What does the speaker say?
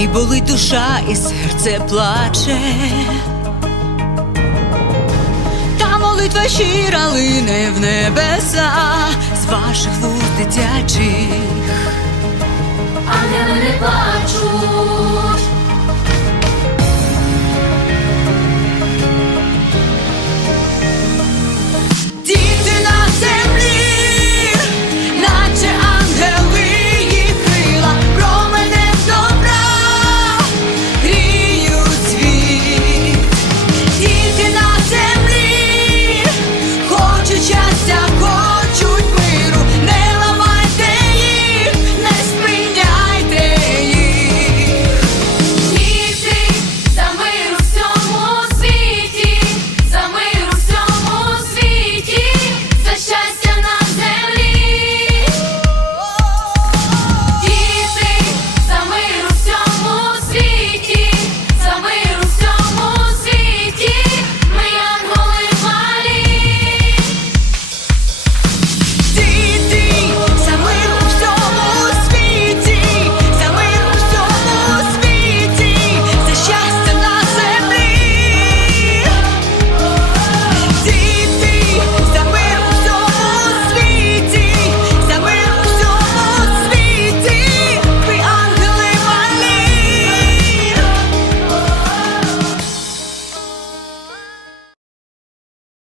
І болить душа, і серце плаче. Та молитва щира лине в небеса з ваших вуст дитячих.